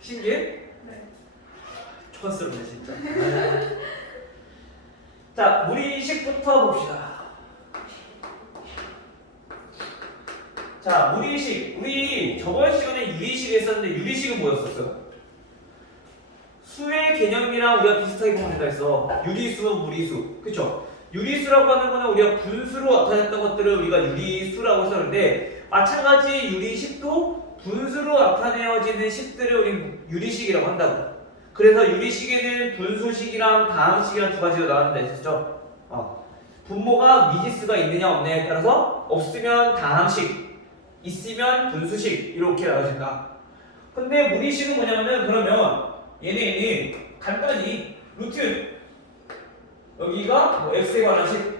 신기해? 네. 촌스럽네 진짜. 자, 무리식부터 봅시다. 자, 무리식. 우리 저번 시간에 유리식 했었는데 유리식은 뭐였었어? 수의 개념이랑 우리가 비슷하게 보면 된다 했어. 유리수, 무리수. 그쵸? 유리수라고 하는 거는 우리가 분수로 나타냈던 것들을 우리가 유리수라고 했었는데 마찬가지 유리식도 분수로 나타내어지는 식들을 우리 유리식이라고 한다고. 그래서 유리식에는 분수식이랑 다항식이랑 두 가지가 나왔는데 했었죠? 어. 분모가 미지수가 있느냐 없느냐에 따라서 없으면 다항식, 있으면 분수식 이렇게 나눠진다. 근데 무리식은 뭐냐면은 그러면 얘네는 간단히 루트 여기가 뭐 x에 관한 식.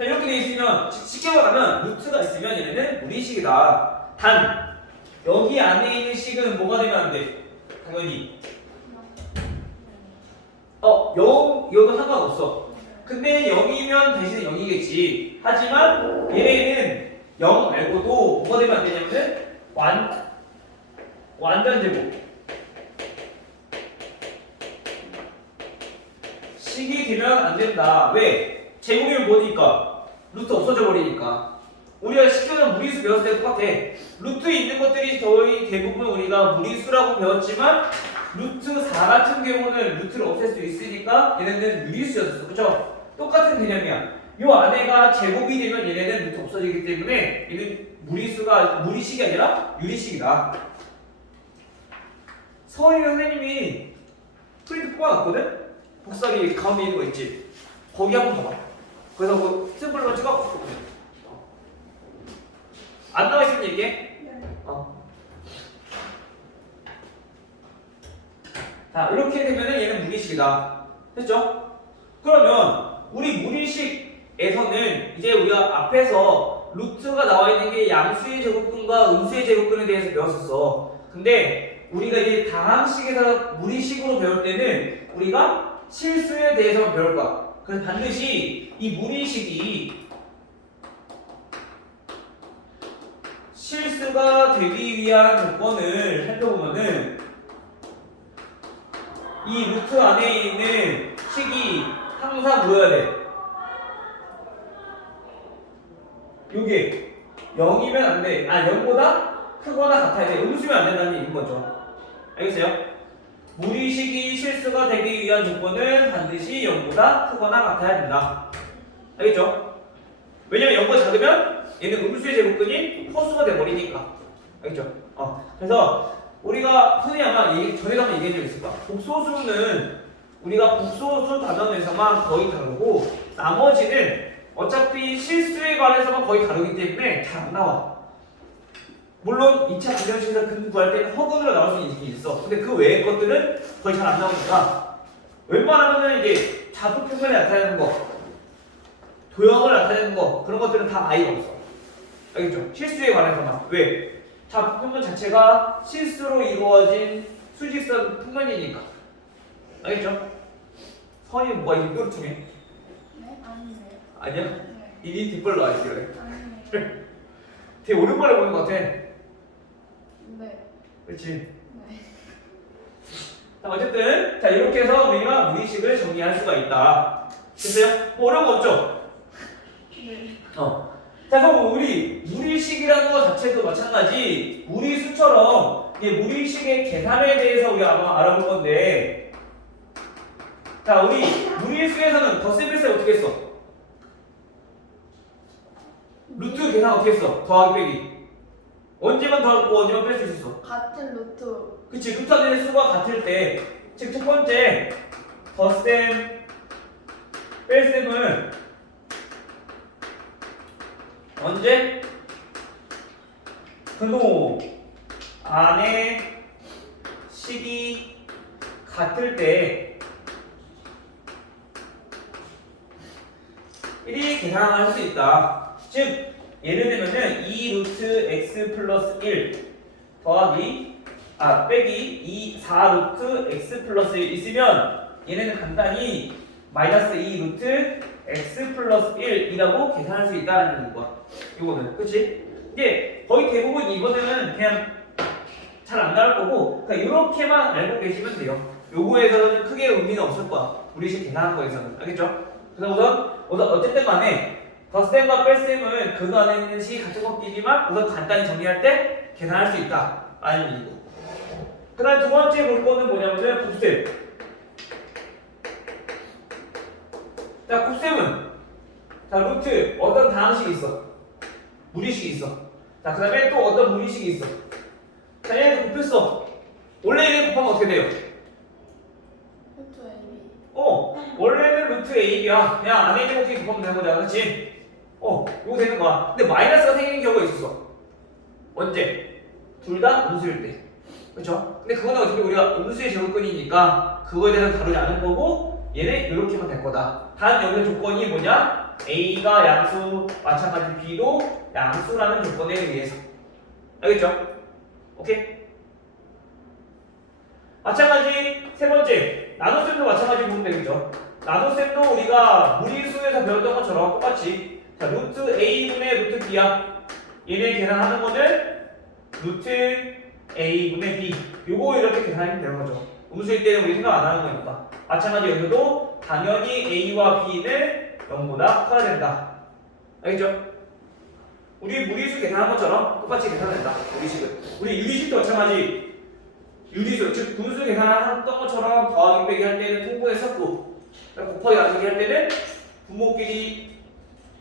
자 이렇게 돼 있으면 시- 쉽게 말하면 루트가 있으면 얘네는 무리식이다. 단 여기 안에 있는 식은 뭐가 되면 안 돼? 당연히 어 0, 이거 상관없어. 근데 0이면 대신에 0이겠지. 하지만 얘네는 0 말고도 뭐가 되면 안 되냐면은 완 완전 제곱. 식이 되면 안 된다. 왜? 제곱이면 뭐니까? 루트 없어져 버리니까. 우리가 식교는 무리수 배웠을 때 똑같아. 루트 있는 것들이 거의 대부분 우리가 무리수라고 배웠지만 루트 4 같은 경우는 루트를 없앨 수 있으니까 얘네는 유리수였어. 그쵸? 똑같은 개념이야. 요 안에가 제곱이 되면 얘네는 루트 없어지기 때문에 얘는 무리수가 무리식이 아니라 유리식이다. 서원이 선생님이 프린트 뽑아놨거든? 복사기 가운데 있는 거 있지? 거기 한번 봐봐. 그래서 그 샘플로 찍어보고 싶거든. 안 나와 있으면 얘기해. 네. 어. 자, 이렇게 되면은 얘는 무리식이다. 됐죠? 그러면 우리 무리식에서는 이제 우리가 앞에서 루트가 나와 있는 게 양수의 제곱근과 음수의 제곱근에 대해서 배웠었어. 근데 우리가 이제 다항식에서 무리식으로 배울 때는 우리가 실수에 대해서만 배울 거야. 그래서 반드시 이 무리식이 실수가 되기 위한 조건을 살펴보면은 이 루트 안에 있는 식이 항상 뭐여야 돼? 요게 0이면 안 돼. 아 0보다 크거나 같아야 돼. 음수면 안 된다는 얘기인 거죠. 알겠어요? 무리식이 실수가 되기 위한 조건은 반드시 0보다 크거나 같아야 된다. 알겠죠? 왜냐면 0보다 작으면 얘는 음수의 제곱근이 허수가 돼버리니까. 알겠죠? 어. 그래서 우리가 흔히 아마 전에도 한번 얘기한 적 있을 거야. 복소수는 우리가 복소수 단원에서만 거의 다루고 나머지는 어차피 실수에 관해서만 거의 다루기 때문에 잘 안 나와. 물론 2차 부정식에서 근 구할 때는 허근으로 나올 수 있긴 있어. 근데 그 외의 것들은 거의 잘 안 나오니까 웬만하면은 이게 자부 표현을 나타내는 거, 도형을 나타내는 거 그런 것들은 다 아이가 없어. 알겠죠? 실수에 관해서만. 왜? 자부 표현 자체가 실수로 이루어진 수직선 평면이니까. 알겠죠? 선이 뭐가 이렇게 뾰루퉁해? 네? 아니에요. 아니야? 네. 이니 뒷발로 알지 그래. 아니에요. 되게 오랜만에 보는 것 같아. 네. 그렇지? 네. 자, 어쨌든 자 이렇게 해서 우리가 무리식을 정리할 수가 있다. 됐어요? 뭐 어려운 거 없죠? 네. 어. 자 그럼 우리 무리식이라는 것 자체도 마찬가지 무리수처럼 이 무리식의 계산에 대해서 우리가 아마 알아볼 건데 자 우리 무리수에서는 덧셈일세 어떻게 했어? 루트 계산 어떻게 했어? 더하기 빼기 언제만 더하고 언제만 뺄 수 있었어? 같은 루트. 그치 루트 안에 수가 같을 때 즉 첫 번째 덧셈 뺄셈은 언제 근호 안에 식이 같을 때 1이 계산을 할수 있다. 즉 예를 들면은 2 루트 x 플러스 1 더하기 아 빼기 2 4 루트 x 플러스 1 있으면 얘네는 간단히 마이너스 2 루트 x 플러스 1이라고 계산할 수 있다는 거야. 이거는 그치? 이게 거의 대부분 이번에는 그냥 잘 안 나올 거고 그러니까 이렇게만 알고 계시면 돼요. 요거에서는 크게 의미는 없을 거야. 우리 식 계산한 거에서는 알겠죠? 그래서 우선 우선 어쨌든 간에 덧셈과 뺄셈은 그 안에 있는 시 같은 것끼리만 우선 간단히 정리할 때 계산할 수 있다. 라는 얘기고. 그 다음 두 번째 볼 거는 뭐냐면은 곱셈. 자, 곱셈은 자, 루트 어떤 다항식이 있어. 무리식이 있어. 자, 그 다음에 또 어떤 무리식이 있어. 자, 얘를 곱했어. 원래 얘를 곱하면 어떻게 돼요? 루트 AB. 어, 원래는 루트 AB야. 그냥 안에 있는 곱하기 곱하면 되는 거잖아. 그렇지? 어, 이거 되는 거야. 근데 마이너스가 생기는 경우가 있었어. 언제? 둘 다 음수일 때. 그렇죠? 근데 그거는 어차피 우리가 음수의 제곱근이니까 그거에 대해서 다루지 않을 거고 얘는 이렇게만 될 거다. 단 여기서 조건이 뭐냐? A가 양수, 마찬가지 B도 양수라는 조건에 의해서. 알겠죠? 오케이? 마찬가지 세 번째 나눗셈도 마찬가지 보면 되겠죠. 나눗셈도 우리가 무리수에서 배웠던 것처럼 똑같이 자 루트 a분의 루트 b야. 얘네 계산하는 거는 루트 a분의 b. 요거 이렇게 계산하면 되는 거죠. 음수일 때는 우리 생각 안 하는 거니까. 마찬가지 여기도 당연히 a와 b는 0보다 커야 된다. 알겠죠? 우리 무리수 계산한 것처럼 똑같이 계산된다. 무리식은. 우리 유리식도 마찬가지. 유리수, 즉 분수 계산했던 것처럼 더하기 빼기 할 때는 통분했었고 곱하기 나누기 할 때는 부모끼리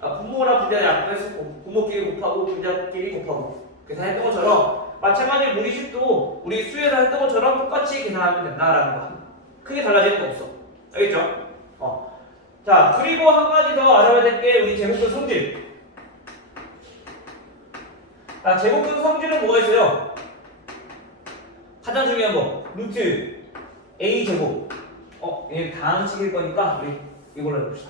아 부모랑 분자를 약분했었고 부모끼리 곱하고 분자끼리 곱하고. 계산했던 것처럼 마찬가지 무리식도 우리 수에서 했던 것처럼 똑같이 계산하면 된다라는 거. 크게 달라지는 거 없어. 알겠죠? 어. 자 그리고 한 가지 더 알아야 될 게 우리 제곱근 성질. 자 제곱근 성질은 뭐가 있어요? 가장 중요한 거. 루트 a 제곱. 어 얘 다항식일 거니까 우리 이걸로 해봅시다.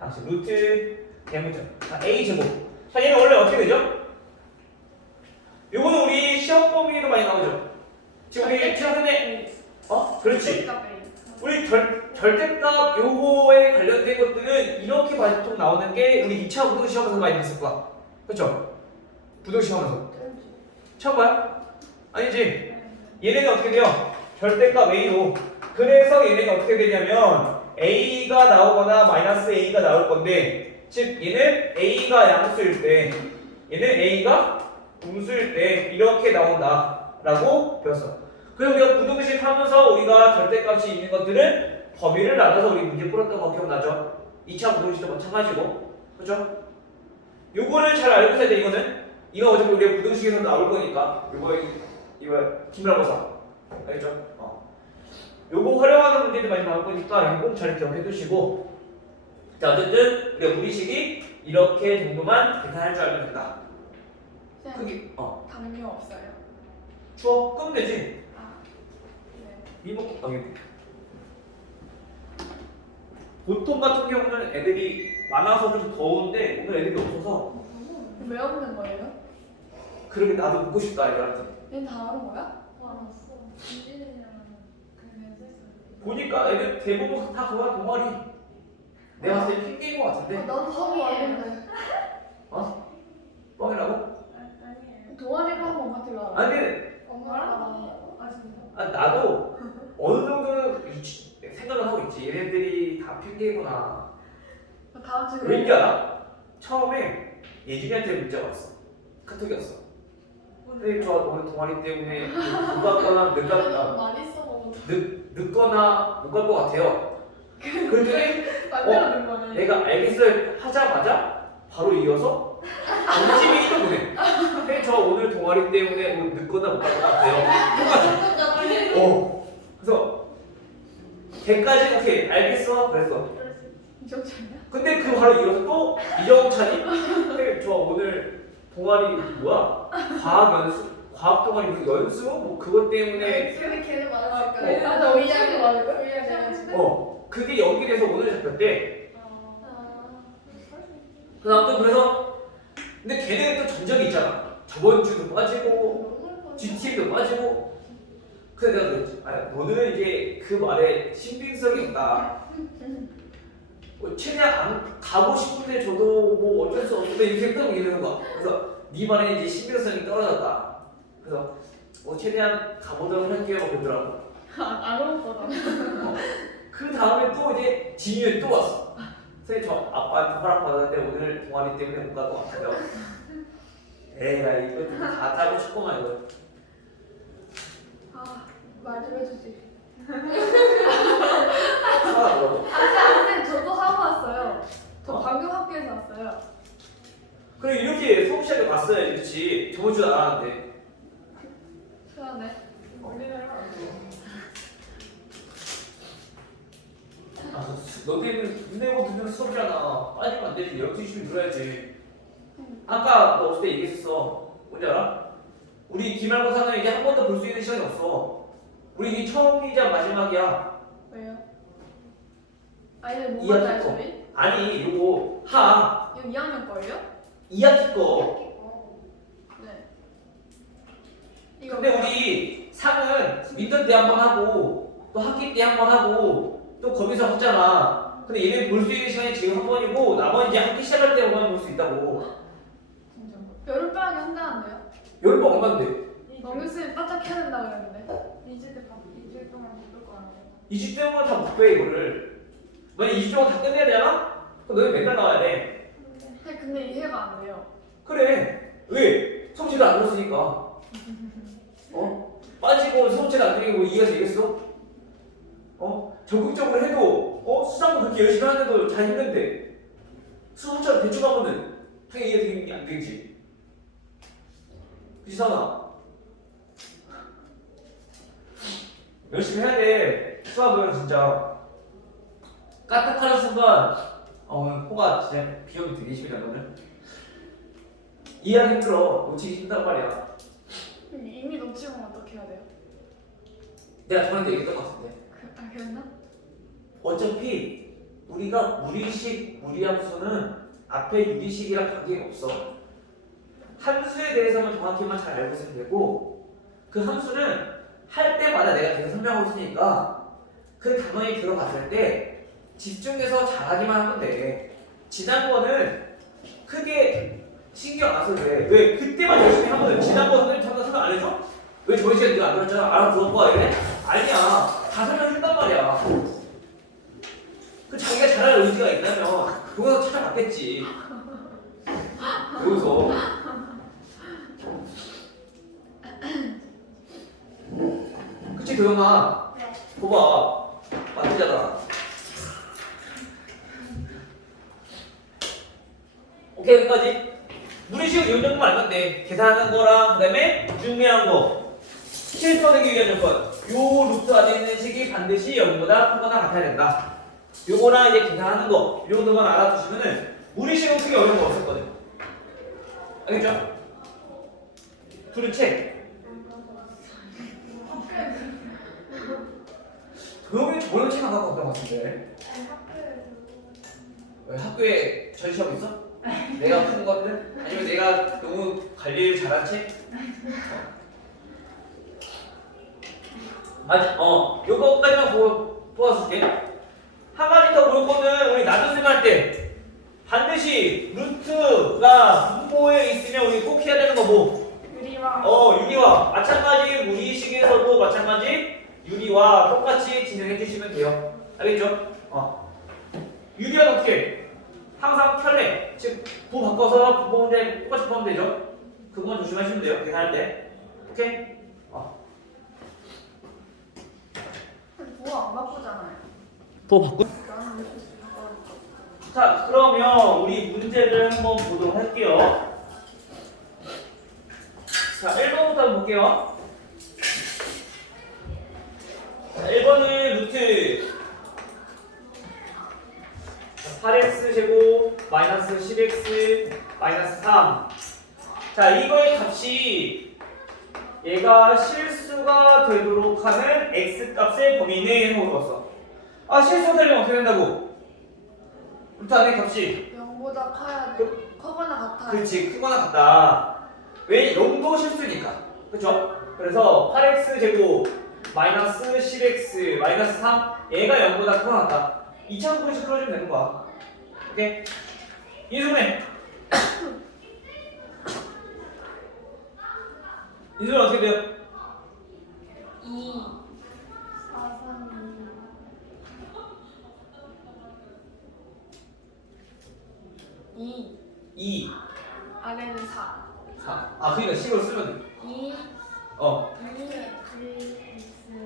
다항식 루트 대문점 자, a 제곱 자 얘는 원래 어떻게 되죠? 요거는 우리 시험 범위에도 많이 나오죠 지금 우리 최근에 어 그렇지. 우리 절, 절대값 요거에 관련된 것들은 이렇게 보통 나오는 게 우리 2차 부등 시험에서 많이 봤을 거야 그렇죠? 부등 시험에서 처음 봐요? 아니지 얘네는 어떻게 돼요? 절대값 A로 그래서 얘네가 어떻게 되냐면 A가 나오거나 마이너스 A가 나올 건데 즉 얘는 A가 양수일 때 얘는 A가 음수일 때 이렇게 나온다 라고 배웠어 그리고 우리가 부등식 하면서 우리가 절대값이 있는 것들은 범위를 나눠서 우리 문제 풀었던 거 기억나죠? 2차 부등식도 마찬가지고 그죠? 요거를 잘 알고 있어야 돼 이거는 이거 어차피 우리가 부등식에서 나올 거니까 요거 이거 김라고사 알겠죠? 어. 요거 활용하는 문제들 많이 나올 거니까 이거 꼭 잘 기억해 두시고 자 어쨌든 우리가 무리식이 이렇게 정도만 계산할 줄 알면 된다 쌤, 크기 어 당뇨 없어요. 추워 끄면 되지 아, 네. 이모 어 여기 보통 같은 경우는 애들이 많아서 좀 더운데 오늘 애들이 없어서 왜 없는 거예요? 그렇게 나도 묻고 싶다 애들한테 얘다 하는 거야? 알았어. 김진이랑 그냥 뺐어. 보니까 애들 대부분 다 그거야 동아리 내가 봤을 때 핑계인 것 같은데 나도 하고 왔는데. 뻥이라고? 아니에요. 동아리를 한번 같이 가. 아니 근데 말하고 아 진짜. 아, 나도 어느 정도 이- 생각을 하고 있지. 얘네들이 다 핑계구나. 다음 주에. 왠지 알아? 처음에 예준이한테 문자가 왔어. 카톡이 왔어. 선생님 저 오늘 동아리 때문에 못 갔거나 많이 써. 늦, 늦거나 못 갈 것 같아요. 그랬더니 만들어낸 거네. 내가 알겠어요 하자마자 바로 이어서 정지민이 또 보내. 선생님 저 오늘 동아리 때문에 오늘 늦거나 못 갈 것 같아요. 어. 그래서 걔까지 오케이 알겠어 그랬어. 이정찬이야? 근데 그 바로 이어서 또 이정찬이 선생님 저 오늘 동아리 뭐야 과학 연수 과학 동아리 무슨 연수 뭐 그것 때문에 근데 걔는 아, 많았을 그래? 거야. 아, 나 의장도 많을 걸? 의장도 어 그게 연기돼서 오늘 잡혔대. 아. 그다음 또 그래서 근데 걔네는 또 전적이 있잖아. 저번 주도 빠지고 GT도 빠지고. 그래서 내가 그랬지. 아 너는 이제 그 말에 신빙성이 없다. 뭐 최대한 안 가고 싶은데 저도 뭐 어쩔 수 없는데 이렇게 생각이 있는 거야. 그래서 네 반에 이제 신빙성이 떨어졌다. 그래서 뭐 최대한 가보도록 할게요. 뭐 그러더라고. 안 오거든. 그 다음에 또 이제 진유에 또 왔어. 선생님 저 아빠한테 허락 받았는데 오늘 동아리 때문에 못 갈 것 같아요. 에라 이거 다 따고 싶구만 이거. 아, 말좀 해주지. 하나? 아, 근데 저도 하고 왔어요. 저 어? 방금 학교에서 왔어요. 그래 이렇게 수업 시작을 봤어야지 그렇지. 저번 주에 알았는데. 그러네. 어린애랑 아, 너 때문에 눈 내고 듣는 수업이잖아. 빠지면 안 되지. 12시면 들어야지. 아까 너때 얘기했었어. 뭔지 알아? 우리 기말고사는 이제 한 번 더 볼 수 있는 시간이 없어. 우리 이게 처음이자 마지막이야. 왜요? 아니, 뭐 이해할 맞아요, 거. 저희? 아니, 요거 하 이거 2학년 거예요? 2학기 거. 네. 이거 근데? 우리 상은 midterm 때한 번 하고 또 학기 때 한 번 하고 또 거기서 했잖아. 근데 얘네 볼 수 있는 시간이 지금 한 번이고 나머지 이제 학기 시작할 때만 볼수 있다고. 진짜. 여름방학이 한다는데요? 열번 얼마인데? 정규수님 바짝 해야 된다 그랬는데. 이제 밥 이주 동안 먹을 거야. 2주 동안 다못 빼 이거를. 만약 2주 동안 다 끝내야 되잖아? 그럼 너희 맨날 나와야 돼. 근데, 근데 이해가 안 돼요. 그래. 왜? 성취를 안 들었으니까. 어? 빠지고 성취를 안 들이고 이해가 되겠어? 어? 적극적으로 해도 어? 수상도 그렇게 열심히 하는데도 잘 힘든데 수학처럼 대충 하면은 당연히 이해 되는 게안 되지. 그지 사나? 열심히 해야 돼. 수학은 진짜 까딱하는 순간 어, 오늘 코가 진짜 비염이 되게 심해다 오늘. 이해하기 힘들어. 놓치기 힘들단 말이야. 이미 놓치면 어떻게 해야 돼요? 내가 저한테 얘기했던 것 같은데. 그, 아, 그랬나? 어차피 우리가 무리식, 무리함수는 앞에 유리식이랑 관계가 없어. 함수에 대해서만 정확히만 잘 알고 있으면 되고 그 함수는 할 때마다 내가 계속 설명하고 있으니까 그 단원이 들어갔을 때 집중해서 잘하기만 하면 돼. 지난번은 크게 신경 안 써도 돼. 왜 그때만 열심히 하면 지난번 선생님 잠깐 설명 안 해줘? 왜 저희 시간 네가 안 들었잖아. 알아 들었고 이래? 아니야. 다 설명해준단 말이야. 그 자기가 잘할 의지가 있다면 그거서 찾아갔겠지. 여기서. 그치 도영아. 네. 봐봐. 맞잖아. 오케이 여기까지. 무리식은 이 정도만 알면 돼. 계산하는 거랑 그다음에 중요한 거. 실천하기 위한 조건. 요 루트 안에 있는 식이 반드시 0보다 크거나 같아야 된다. 요거랑 이제 계산하는 거, 이 정도만 알아두시면은 무리식은 크게 어려운 거 없었거든. 알겠죠? 둘은 책. 도영이 저번에 책안 갖고 왔던 것 같은데. 왜 학교에 전시하고 있어? 내가 푼 것들? 아니면 내가 너무 관리를 잘한 책? 맞아, 어, 요거까지만 보고 뽑아줄게. 한 가지 더볼 거는 우리 나눗셈 할 때 반드시 루트가 분모에 있으면 우리 꼭 해야 되는 거 뭐? 유리와 어, 유리와 마찬가지 무리식에서도 마찬가지 유리와 똑같이 진행해 주시면 돼요. 알겠죠? 어. 유리는 어떻게? 항상 켤레, 즉, 부 바꿔서 부모 문제 똑같이 풀면 되죠? 그것만 조심하시면 돼요. 계산할 때. 오케이? 뭐안 바꾸잖아요. 부 바꾸. 자, 그러면 우리 문제를 한번 보도록 할게요. 자, 1번부터 한번 볼게요. 자, 1번은 루트 8x 제곱 마이너스 10x 마이너스 3. 자, 이거의 값이 얘가 실수가 되도록 하는 x 값의 범위 내에 넣었어. 아, 실수가 되려면 어떻게 된다고? 루트 안에 값이 0보다 커야 돼. 커거나 같아야 돼. 그렇지 크거나 같다 왜 0도 실수니까 그쵸? 그래서 8x 제곱 마이너스 10x 마이너스 3 얘가 0보다 크거나 같다 2차 분식 풀어주면 되는 거야 오케이? 이승민 인수는 어떻게 돼요? 2 4 3 2 2 2 아래는 4 4. 아 그러니까 식으로 쓰면 돼. 2 어2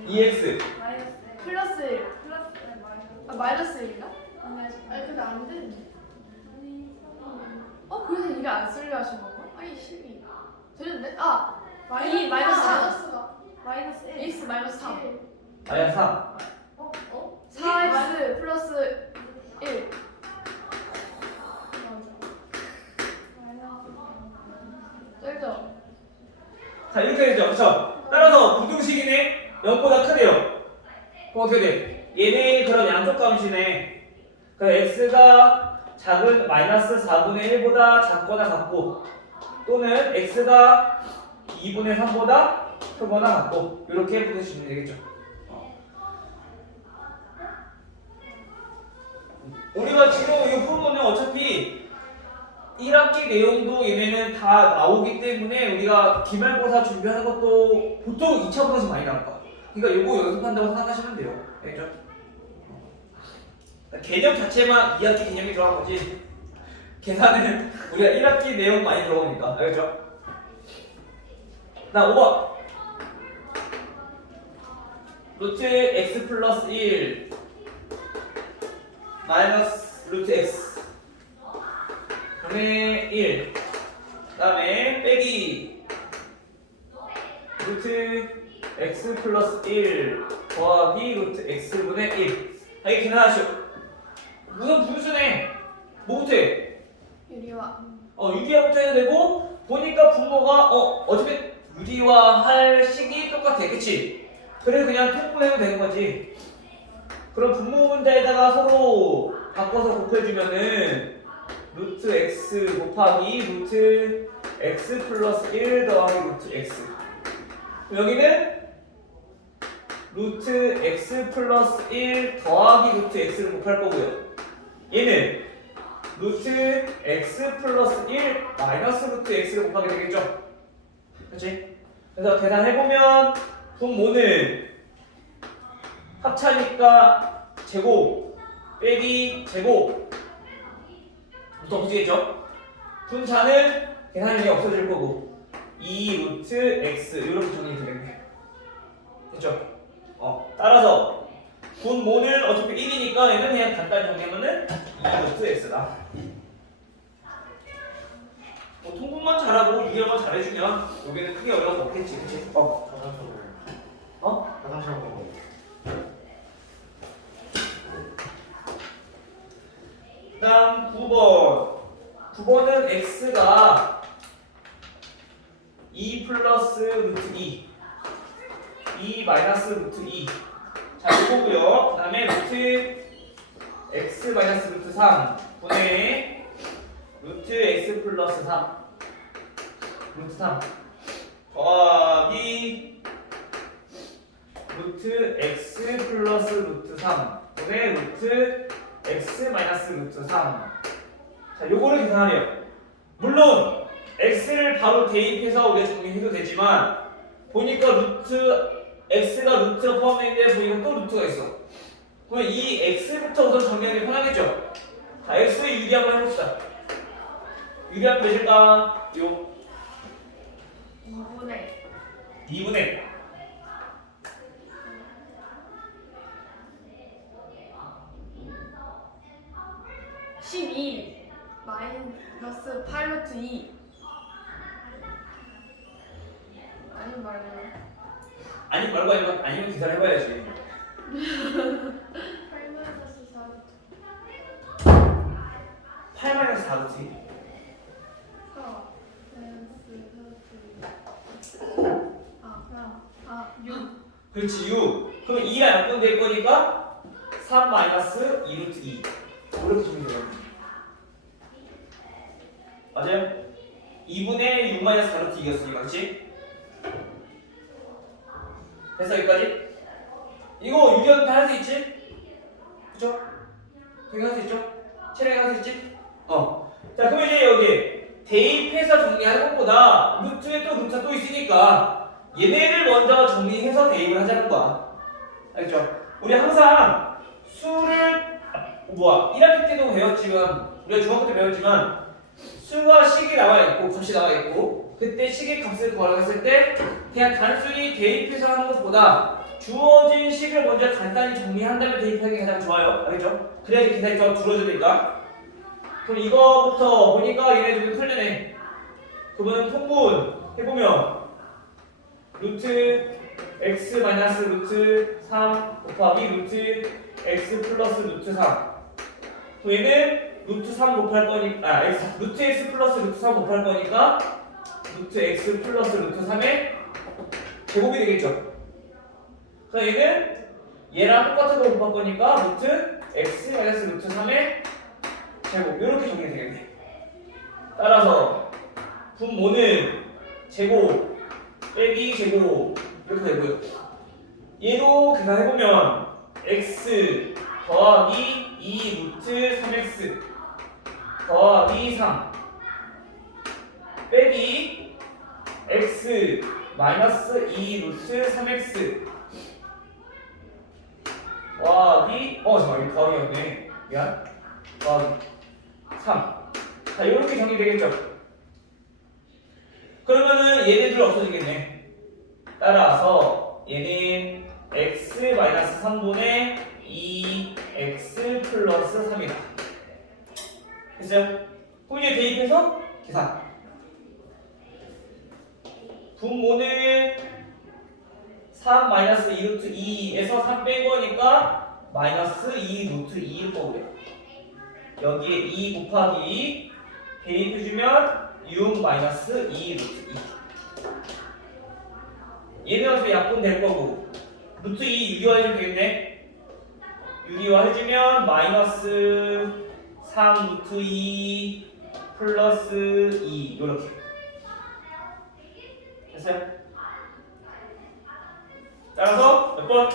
2x 마이너스 플러스 1 플러스 네, 마이너스 아 마이너스 1인가? 마이너스 아니 근데 안 되는데 어 그래서 이게 안 쓰려 하신 건가? 아니 12 되는데? 아2 마이너스 3 마이너스가 마이너스 1 x 마이너스 3 아니야 3. 어? 어? 4x 플러스 1 자 이렇게 되죠. 그렇죠? 따라서 부등식이네 0보다 크대요. 그럼 어떻게 돼? 얘네 그럼 양쪽 감시네. 그 x가 작은 마이너스 4분의 1보다 작거나 같고 또는 x가 2분의 3보다 크거나 같고 이렇게 부르시면 되겠죠. 어. 우리가 지금 이 푸는 어차피 1학기 내용도 얘네는 다 나오기 때문에 우리가 기말고사 준비하는 것도 보통 2차 분에서 많이 나올 거야. 그러니까 요거 연습한다고 생각하시면 돼요. 알겠죠? 어. 개념 자체만 2학기 개념이 들어간 거지. 계산은 우리가 1학기 내용 많이 들어오니까. 알겠죠? 나 5번. 루트 x 플러스 1 마이너스 루트 x 분의 1 그 다음에 빼기. 루트 x 플러스 1 더하기 루트 x분의 1 아, 이게 계산하시오. 무슨 분수네? 뭐부터 해? 유리와. 어 유리화부터 해도 되고 보니까 분모가 어 어차피 유리화 할 식이 똑같아. 그치? 그래 그냥 통분해도 되는 거지. 그럼 분모 분자에다가 서로 바꿔서 곱해주면은 루트 x 곱하기 루트 x 플러스 1 더하기 루트 x. 여기는 루트 x 플러스 1 더하기 루트 x를 곱할 거고요. 얘는 루트 x 플러스 1 마이너스 루트 x를 곱하게 되겠죠? 그렇지? 그래서 계산해보면 분모는 합차니까 제곱 빼기 제곱 부터 붙이겠죠? 분자는 계산이 없어질 거고 2 루트 x 이렇게 정리 되겠네 됐죠? 어 따라서 분모는 어차피 1이니까 얘는 그냥 간단히 정리하면은 2 루트 x다 뭐 통분만 잘하고 유리만 잘해주면 여기는 크게 어려움 없겠지 그치? 어 화장실로 어? 화장실로 다음 9번. 9번은 x가 2 플러스 루트 2 2 마이너스 루트 2 자 이거고요. 그 다음에 루트 x 마이너스 루트 3 분의 루트 x 플러스 3 루트 3 더하기 루트 x 플러스 루트 3 분의 루트 x 마이너스 루트 3. 자, 요거를 계산하래요. 물론 x를 바로 대입해서 우리가 정리해도 되지만 보니까 루트 x가 루트가 포함되는데 보니까 또 루트가 있어. 그러면 이 x부터 우선 정리하는 게 편하겠죠. 자, x의 유리 한번 해봅시다. 유리하면 몇일까? 요 2분의 2분의 12 마이너스 8루트 2 아니 말고. 아니 말고 아니면 아니면 계산해봐야지. 8 마이너스 4루트 8 마이너스 4루트 4 마이너스 4루트 아 그럼 아 6 그렇지 6 그럼 2가 약분될 거니까 3 마이너스 2루트 2 이렇게 정리돼요 맞아요? 2분의 6 마이너스 4루트 2였으니까 그렇지? 됐어 여기까지? 이거 유리한 다할 수 있지? 그쵸? 되게 할수 있죠? 체력이 할수 있지? 어. 자 그럼 이제 여기 대입해서 정리하는 것보다 루트에 또 루트가 또 있으니까 얘네를 먼저 정리해서 대입을 하자는 거야. 알겠죠? 우리 항상 수를 아, 뭐야 1학기 때도 배웠지만 우리가 중학교 때 배웠지만 수와 식이 나와 있고 값이 나와 있고 그때 식의 값을 했을 때 그냥 단순히 대입해서 하는 것보다 주어진 식을 먼저 간단히 정리한 다음에 대입하는 게 가장 좋아요. 알겠죠? 그래야지 계산이 더 줄어드니까. 그럼 이거부터 보니까 얘네들이 틀리네. 그러면 통분 해보면 루트 x 마이너스 루트 3 곱하기 루트 x 플러스 루트 3 그럼 얘는 루트 3 곱할 거니까 아 x, 루트 x 플러스 루트 3 곱할 거니까 루트 x 플러스 루트 3의 제곱이 되겠죠? 그럼 얘는 얘랑 똑같은 거 곱할 거니까 루트 x 마이너스 루트 3의 제곱. 이렇게 정리 되겠네. 따라서 분모는 제곱 빼기 제곱 이렇게 되고요. 얘도 계산해보면 x 더하기 2 루트 3x 더하기 3 빼기 x 마이너스 2 루트 3x 더하기 어 잠깐만 더하기였네 미안 더하기 3 자 이렇게 정리되겠죠 그러면은 얘네들 없어지겠네. 따라서 얘는 x 마이너스 3분의 2x 플러스 3이다. 됐어요? 그럼 이제 대입해서 계산. 분모는 3 마이너스 2 루트 2에서 3 뺀 거니까 마이너스 2 루트 2일 거고요. 여기에 2 곱하기 대입해주면 6 마이너스 2 루트 2 얘는 어차피 약분 될 거고 루트 2 유리화 해주면 되겠네 유리화 해주면 마이너스 3 루트 2 플러스 2 요렇게 됐어요? 따라서 몇 번?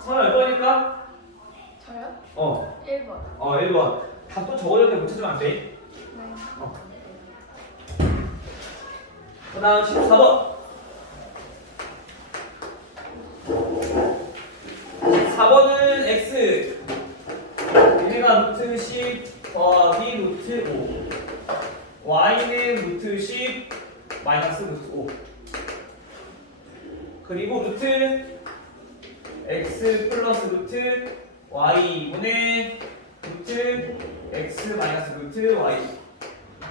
서너 몇 번일까? 저요? 어, 1번. 어 1번 답도 적어줬는데 못 찾으면 안 돼. 네. 그 다음 14번. 4번은 x. 얘네가 루트 10 더하기 루트 5 y는 루트 10 마이너스 루트 5 그리고 루트 x 플러스 루트 y분의 루트 x 마이너스 루트 y.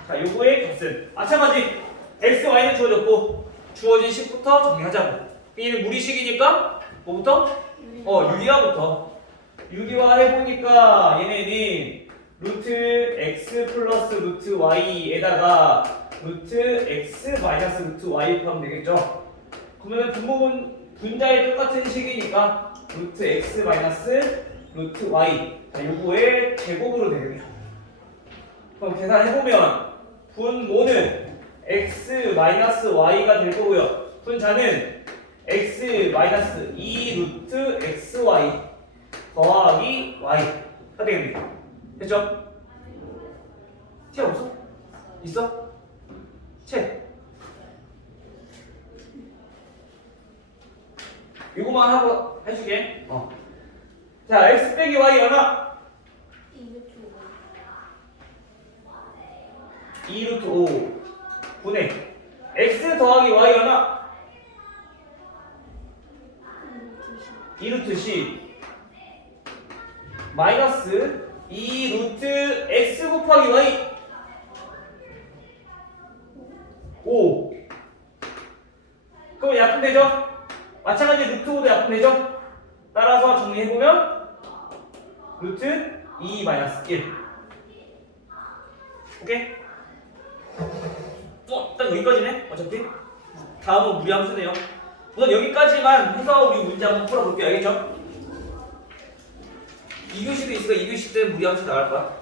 자, 요거의 값은 마찬가지 x, y는 주어졌고 주어진 식부터 정리하자고. 얘는 무리식이니까 뭐부터? 어, 유리화부터. 유리화 해보니까 얘네는 루트 x 플러스 루트 y에다가 루트 x 마이너스 루트 y 하면 되겠죠? 그러면 분모분 분자의 똑같은 식이니까 루트 x 마이너스 루트 y 자, 요거의 제곱으로 되겠네요. 그럼 계산해보면 분모는 x 마이너스 y가 될 거고요. 분자는 x 마이너스 2 루트 xy 더하기 y가 되겠네요. 됐죠? 티 없어? 있어? 채. 이거만 하고 해주게. 어. 자, x 빼기 y 얼마? 2 루트 5 분의 x 더하기 y 얼마? 2 루트 10 마이너스 2 루트 x 곱하기 y 5 그럼 약분되죠? 마찬가지 루트 5도 약분되죠? 따라서 정리해보면 루트 2 마이너스 1 다음은 무리 함수네요. 우선 여기까지만 해서 우리 문제 한번 풀어볼게요. 알겠죠? 2교시도 있으니까 2교시 때 무리 함수 나갈 거야.